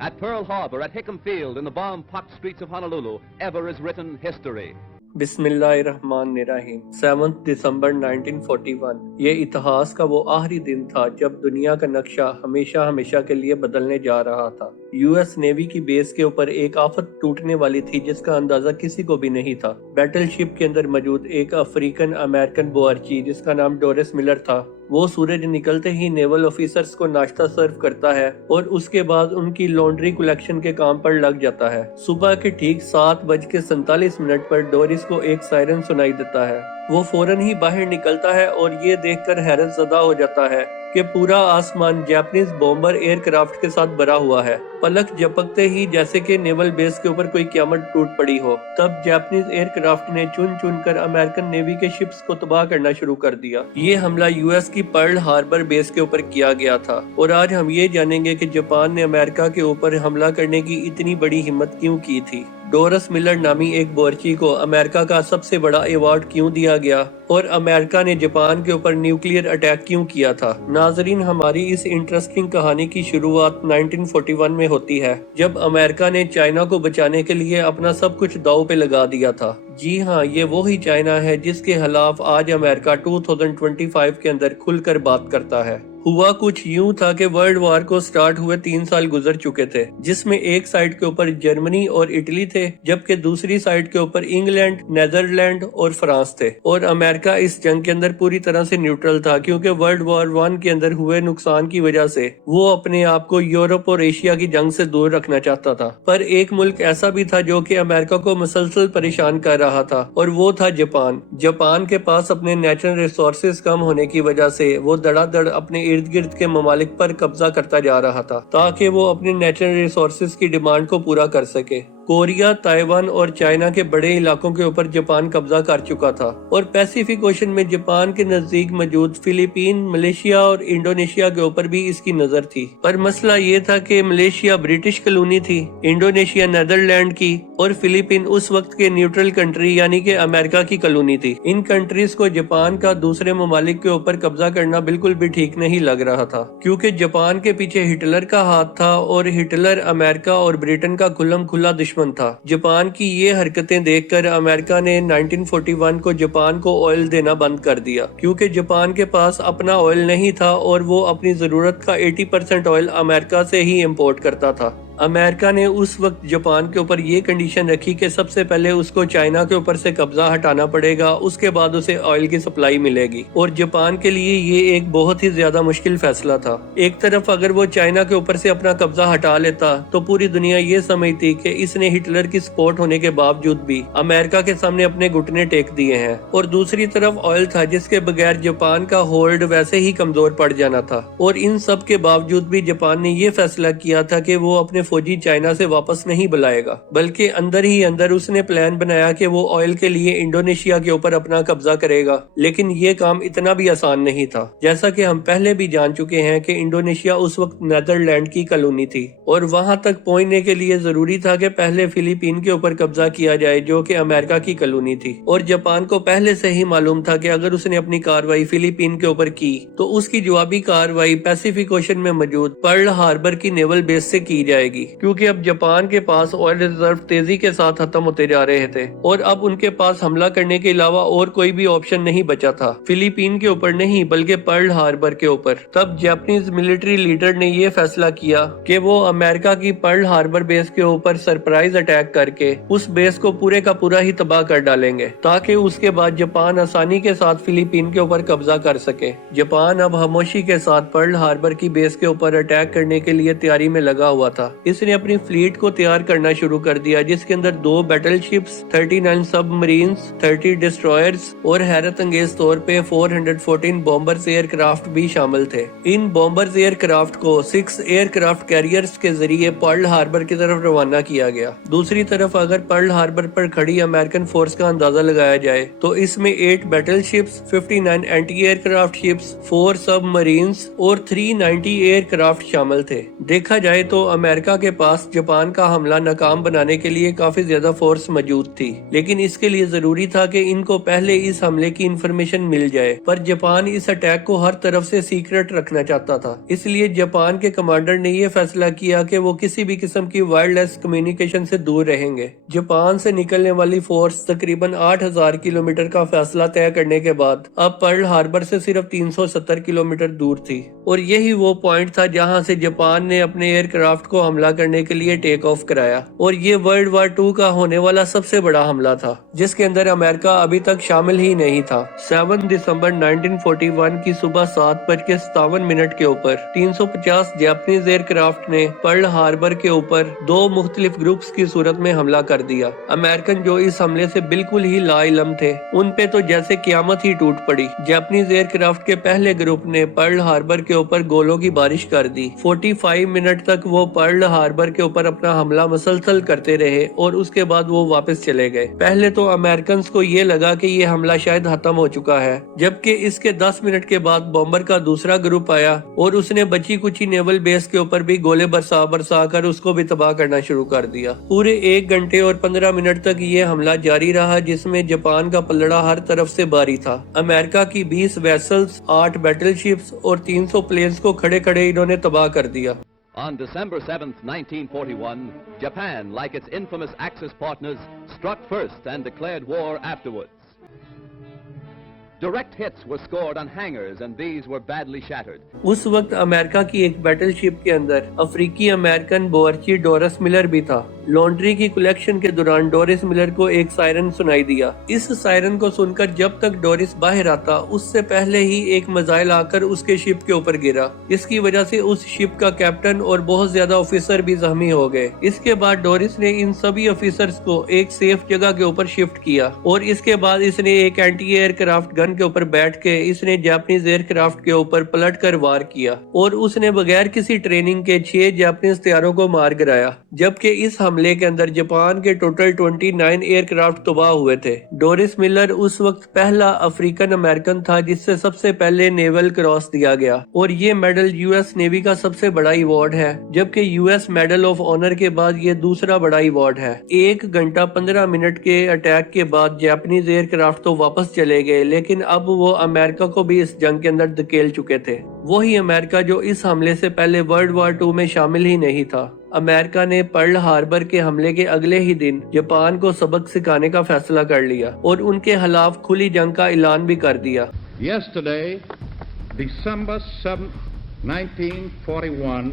At Pearl Harbor, at Hickam Field, in the bomb-pocked streets of Honolulu, ever is written history. बिस्मिल्लाहिर्रहमानिर्रहीम 7 दिसंबर 1941 ये इतिहास का वो आखिरी दिन था जब दुनिया का नक्शा हमेशा हमेशा के लिए बदलने जा रहा था। यूएस नेवी की बेस के ऊपर एक आफत टूटने वाली थी जिसका अंदाजा किसी को भी नहीं था। बैटलशिप के अंदर मौजूद एक अफ्रीकन अमेरिकन बोअर्ची जिसका नाम डोरिस मिलर था, वो सूरज निकलते ही नेवल ऑफिसर्स को नाश्ता सर्व करता है और उसके बाद उनकी लॉन्ड्री कलेक्शन के काम पर लग जाता है। सुबह के ठीक 7:47 पर डोरिस को एक सायरन सुनाई देता है। वो फौरन ही बाहर निकलता है और ये देखकर हैरत ज़दा हो जाता है कि पूरा आसमान जापानीज बॉम्बर एयरक्राफ्ट के साथ भरा हुआ है। पलक झपकते ही जैसे कि नेवल बेस के ऊपर कोई क़यामत टूट पड़ी हो। तब जापानीज एयरक्राफ्ट ने चुन चुन कर अमेरिकन नेवी के शिप्स को तबाह करना शुरू कर दिया। ये हमला यूएस की पर्ल हार्बर बेस के ऊपर किया गया था और आज हम ये जानेंगे कि जापान ने अमेरिका के ऊपर हमला करने की इतनी बड़ी हिम्मत क्यों की थी, डोरिस मिलर नामी एक बोअर्ची को अमेरिका का सबसे बड़ा अवार्ड क्यों दिया गया और अमेरिका ने जापान के ऊपर न्यूक्लियर अटैक क्यों किया था। नाजरीन, हमारी इस इंटरेस्टिंग कहानी की शुरुआत 1941 में होती है जब अमेरिका ने चाइना को बचाने के लिए अपना सब कुछ दांव पे लगा दिया था। जी हाँ, ये वही चाइना है जिसके खिलाफ आज अमेरिका 2025 के अंदर खुलकर बात करता है। हुआ कुछ यूं था कि वर्ल्ड वॉर को स्टार्ट हुए 3 साल गुजर चुके थे, जिसमें एक साइड के ऊपर जर्मनी और इटली थे जबकि दूसरी साइड के ऊपर इंग्लैंड, नेदरलैंड और फ्रांस थे। और अमेरिका इस जंग के अंदर पूरी तरह से न्यूट्रल था क्योंकि वर्ल्ड वॉर 1 के अंदर हुए नुकसान की वजह से वो अपने आप को यूरोप और एशिया की जंग से दूर रखना चाहता था। पर एक मुल्क ऐसा भी था जो कि अमेरिका को मुसलसल परेशान कर रहा था और वो था जापान। जापान के पास अपने नेचुरल रिसोर्सेज कम होने की वजह से वो धड़ाधड़ अपने इर्द गिर्द के ममालिक पर कब्जा करता जा रहा था ताकि वो अपने नेचुरल रिसोर्सेज की डिमांड को पूरा कर सके। कोरिया, ताइवान और चाइना के बड़े इलाकों के ऊपर जापान कब्जा कर चुका था और पैसिफिक ओशन में जापान के नजदीक मौजूद फिलीपीन, मलेशिया और इंडोनेशिया के ऊपर भी इसकी नजर थी। पर मसला ये था कि मलेशिया ब्रिटिश कॉलोनी थी, इंडोनेशिया नेदरलैंड की और फिलीपीन उस वक्त के न्यूट्रल कंट्री यानी कि अमेरिका की कॉलोनी थी। इन कंट्रीज को जापान का दूसरे ममालिक के ऊपर कब्जा करना बिल्कुल भी ठीक नहीं लग रहा था क्योंकि जापान के पीछे हिटलर का हाथ था और हिटलर अमेरिका और ब्रिटेन का खुल्लम खुल्ला दुश्मन था। जापान की ये हरकतें देखकर अमेरिका ने 1941 को जापान को ऑयल देना बंद कर दिया क्योंकि जापान के पास अपना ऑयल नहीं था और वो अपनी जरूरत का 80% ऑयल अमेरिका से ही इंपोर्ट करता था। अमेरिका ने उस वक्त जापान के ऊपर ये कंडीशन रखी कि सबसे पहले उसको चाइना के ऊपर से कब्जा हटाना पड़ेगा, उसके बाद उसे ऑयल की सप्लाई मिलेगी। और जापान के लिए ये एक बहुत ही ज्यादा मुश्किल फैसला था। एक तरफ अगर वो चाइना के ऊपर से अपना कब्जा हटा लेता तो पूरी दुनिया ये समझती कि इसने हिटलर की सपोर्ट होने के बावजूद भी अमेरिका के सामने अपने घुटने टेक दिए हैं। और दूसरी तरफ ऑयल था जिसके बगैर जापान का होल्ड वैसे ही कमजोर पड़ जाना था। और इन सब के बावजूद भी जापान ने ये फैसला किया था कि वो अपने फौजी चाइना से वापस नहीं बुलाएगा, बल्कि अंदर ही अंदर उसने प्लान बनाया कि वो ऑयल के लिए इंडोनेशिया के ऊपर अपना कब्जा करेगा। लेकिन ये काम इतना भी आसान नहीं था। जैसा कि हम पहले भी जान चुके हैं कि इंडोनेशिया उस वक्त नेदरलैंड की कॉलोनी थी और वहां तक पहुंचने के लिए जरूरी था कि पहले फिलीपीन के ऊपर कब्जा किया जाए जो कि अमेरिका की कॉलोनी थी। और जापान को पहले से ही मालूम था कि अगर उसने अपनी कार्रवाई फिलीपीन के ऊपर की तो उसकी जवाबी कार्रवाई पैसिफिक ओशन में मौजूद पर्ल हार्बर की नेवल बेस से की जाएगी क्योंकि अब जापान के पास ऑयल रिजर्व तेजी के साथ खत्म होते जा रहे थे और अब उनके पास हमला करने के अलावा और कोई भी ऑप्शन नहीं बचा था, फिलीपीन के ऊपर नहीं बल्कि पर्ल हार्बर के ऊपर। तब जापानीज मिलिट्री लीडर ने यह फैसला किया कि वो अमेरिका की पर्ल हार्बर बेस के ऊपर सरप्राइज अटैक करके उस बेस को पूरे का पूरा ही तबाह कर डालेंगे ताकि उसके बाद जापान आसानी के साथ फिलीपीन के ऊपर कब्जा कर सके। जापान अब खामोशी के साथ पर्ल हार्बर की बेस के ऊपर अटैक करने के लिए तैयारी में लगा हुआ था। इसने अपनी फ्लीट को तैयार करना शुरू कर दिया जिसके अंदर 2 बैटलशिप्स, 39 सबमरीन्स, 30 डिस्ट्रॉयर्स और हैरत अंगेज तौर पे 414 बॉम्बर्स एयरक्राफ्ट भी शामिल थे। इन बॉम्बर्स एयरक्राफ्ट को 6 एयरक्राफ्ट कैरियर्स के जरिए पर्ल हार्बर की तरफ रवाना किया गया। दूसरी तरफ अगर पर्ल हार्बर पर खड़ी अमेरिकन फोर्स का अंदाजा लगाया जाए तो इसमें 8 बैटलशिप्स, 59 एंटी एयरक्राफ्ट शिप्स, 4 सबमरीन्स और 390 एयरक्राफ्ट शामिल थे। देखा जाए तो अमेरिका अमेरिका के पास जापान का हमला नाकाम बनाने के लिए काफी ज्यादा फोर्स मौजूद थी, लेकिन इसके लिए जरूरी था कि इनको पहले इस हमले की इंफॉर्मेशन मिल जाए। पर जापान इस अटैक को हर तरफ से सीक्रेट रखना चाहता था, इसलिए जापान के कमांडर ने यह फैसला किया कि वो किसी भी किस्म की वायरलेस कम्युनिकेशन से दूर रहेंगे। जापान से निकलने वाली फोर्स तकरीबन 8000 किलोमीटर का फैसला तय करने के बाद अब पर्ल हार्बर से सिर्फ 370 किलोमीटर दूर थी, और यही वो पॉइंट था जहां से जापान ने अपने एयरक्राफ्ट को हमला करने के लिए टेक ऑफ कराया। और ये वर्ल्ड वार 2 का होने वाला सबसे बड़ा हमला था, जिसके अंदर अमेरिका अभी तक शामिल ही नहीं था। 7 दिसंबर 1941 की सुबह 7:57 के ऊपर 350 जापानीज एयरक्राफ्ट ने पर्ल हार्बर के ऊपर 2 मुख्तलिफ ग्रुप्स की सूरत में हमला कर दिया। अमेरिकन जो इस हमले से बिल्कुल ही लाइलम थे, उन पे तो जैसे कियामत ही टूट पड़ी। जापानीज एयरक्राफ्ट के पहले ग्रुप ने पर्ल हार्बर के ऊपर गोलों की बारिश कर दी। 45 मिनट तक वो पर्ल हार्बर के ऊपर अपना हमला मुसलसल करते रहे और उसके बाद वो वापस चले गए। पहले तो अमेरिकन को ये लगा कि ये हमला शायद खत्म हो चुका है, जबकि इसके 10 मिनट के बाद बॉम्बर का दूसरा ग्रुप आया और उसने बची कुची नेवल बेस के ऊपर भी गोले बरसा कर उसको भी तबाह करना शुरू कर दिया। पूरे 1 घंटे और 15 मिनट तक ये हमला जारी रहा, जिसमें जापान का पलड़ा हर तरफ से भारी था। अमेरिका की 20 वेसल्स, 8 बैटलशिप्स और 300 प्लेन्स को खड़े खड़े इन्होंने तबाह कर दिया। On December 7th, 1941, Japan, like its infamous Axis partners, struck first and declared war afterwards. Direct hits were scored on hangars and these were badly shattered. उस वक्त अमेरिका की एक बैटलशिप के अंदर अफ्रीकी अमेरिकन बोअर्ची डोरस मिलर भी था। लॉन्ड्री की कलेक्शन के दौरान डोरिस मिलर को एक सायरन सुनाई दिया। इस सायरन को सुनकर जब तक डोरिस बाहर आता, उससे पहले ही एक मिसाइल आकर उसके शिप के ऊपर गिरा। इसकी वजह से उस शिप का कैप्टन और बहुत ज्यादा ऑफिसर भी जख्मी हो गए। इसके बाद डोरिस ने इन सभी ऑफिसर्स को एक सेफ जगह के ऊपर शिफ्ट किया और इसके बाद इसने एक एंटी एयरक्राफ्ट गन के ऊपर बैठ के इसने जापानीज एयरक्राफ्ट के ऊपर पलट कर वार किया और उसने बगैर किसी ट्रेनिंग के 6 जापानीज तैयारों को मार गिराया। जबकि इस हमले के अंदर जापान के टोटल 29 एयरक्राफ्ट तबाह हुए थे। डोरिस मिलर उस वक्त पहला अफ्रीकन अमेरिकन था जिससे सबसे पहले नेवल क्रॉस दिया गया और ये मेडल यूएस नेवी का सबसे बड़ा अवार्ड है, जबकि यूएस मेडल ऑफ ऑनर के बाद ये दूसरा बड़ा अवार्ड है। 1 घंटा 15 मिनट के अटैक के बाद जापानीज एयरक्राफ्ट तो वापस चले गए, लेकिन अब वो अमेरिका को भी इस जंग के अंदर धकेल चुके थे। वही अमेरिका जो इस हमले से पहले वर्ल्ड वार 2 में शामिल ही नहीं था। अमेरिका ने पर्ल हार्बर के हमले के अगले ही दिन जापान को सबक सिखाने का फैसला कर लिया और उनके खिलाफ खुली जंग का ऐलान भी कर दिया। Yesterday, December 7th, 1941,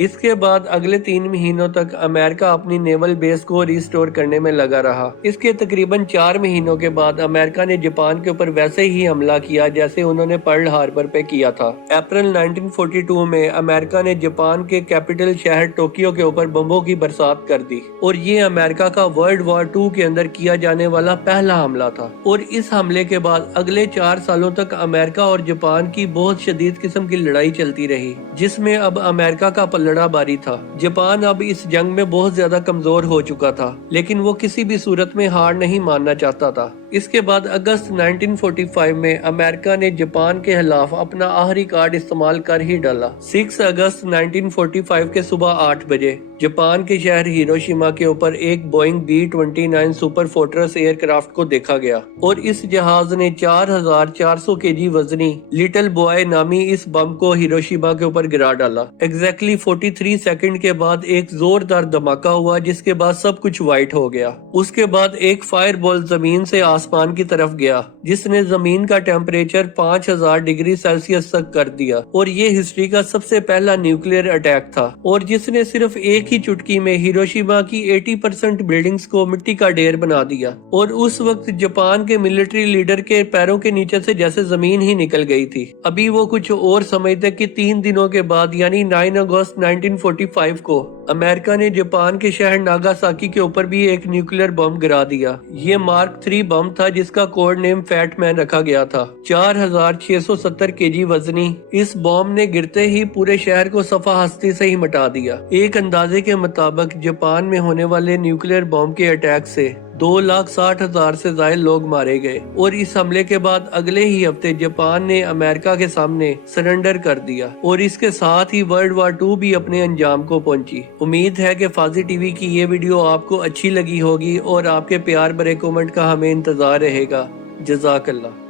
इसके बाद अगले 3 महीनों तक अमेरिका अपनी नेवल बेस को रिस्टोर करने में लगा रहा। इसके तकरीबन 4 महीनों के बाद अमेरिका ने जापान के ऊपर वैसे ही हमला किया जैसे उन्होंने पर्ल हार्बर पे किया था। अप्रैल 1942 में अमेरिका ने जापान के कैपिटल शहर टोक्यो के ऊपर बमों की बरसात कर दी और ये अमेरिका का वर्ल्ड वार 2 के अंदर किया जाने वाला पहला हमला था। और इस हमले के बाद अगले 4 सालों तक अमेरिका और जापान की बहुत शदीद किस्म की लड़ाई चलती रही, जिसमें अब अमेरिका का लड़ा बारी था। जापान अब इस जंग में बहुत ज्यादा कमजोर हो चुका था, लेकिन वो किसी भी सूरत में हार नहीं मानना चाहता था। इसके बाद अगस्त 1945 में अमेरिका ने जापान के खिलाफ अपना आखिरी कार्ड इस्तेमाल कर ही डाला। 6 अगस्त 1945 के सुबह 8 बजे जापान के शहर हिरोशिमा के ऊपर एक Boeing B-29 super fortress aircraft को देखा गया और इस जहाज ने 4400 केजी वजनी लिटिल बॉय नामी इस बम को हिरोशिमा के ऊपर गिरा डाला। एग्जैक्टली 43 सेकंड के बाद एक जोरदार धमाका हुआ, जिसके बाद सब कुछ व्हाइट हो गया। उसके बाद एक फायर बॉल जमीन से आसमान की तरफ गया, जिसने जमीन का टेम्परेचर 5000 डिग्री सेल्सियस तक कर दिया और ये हिस्ट्री का सबसे पहला न्यूक्लियर अटैक था और जिसने सिर्फ एक ही चुटकी में हिरोशिमा की 80% बिल्डिंग्स को मिट्टी का ढेर बना दिया। और उस वक्त जापान के मिलिट्री लीडर के पैरों के नीचे से जैसे जमीन ही निकल गई थी। अभी वो कुछ और समझते कि 3 दिनों के बाद यानी 9 अगस्त 1945 को अमेरिका ने जापान के शहर नागासाकी के ऊपर भी एक न्यूक्लियर बम गिरा दिया। ये मार्क 3 बम था जिसका कोड नेम फैट मैन रखा गया था। 4670 केजी वजनी इस बम ने गिरते ही पूरे शहर को सफा हस्ती से ही मिटा दिया। एक अंदाजे के मुताबिक जापान में होने वाले न्यूक्लियर बम के अटैक से 2,60,000 سے زائد لوگ مارے گئے اور اس حملے کے بعد اگلے ہی ہفتے جاپان نے امریکہ کے سامنے سرنڈر کر دیا اور اس کے ساتھ ہی ورلڈ وار 2 بھی اپنے انجام کو پہنچی۔ امید ہے کہ فاضی ٹی وی کی یہ ویڈیو آپ کو اچھی لگی ہوگی اور آپ کے پیار بھرے کومنٹ کا ہمیں انتظار رہے گا۔ جزاک اللہ۔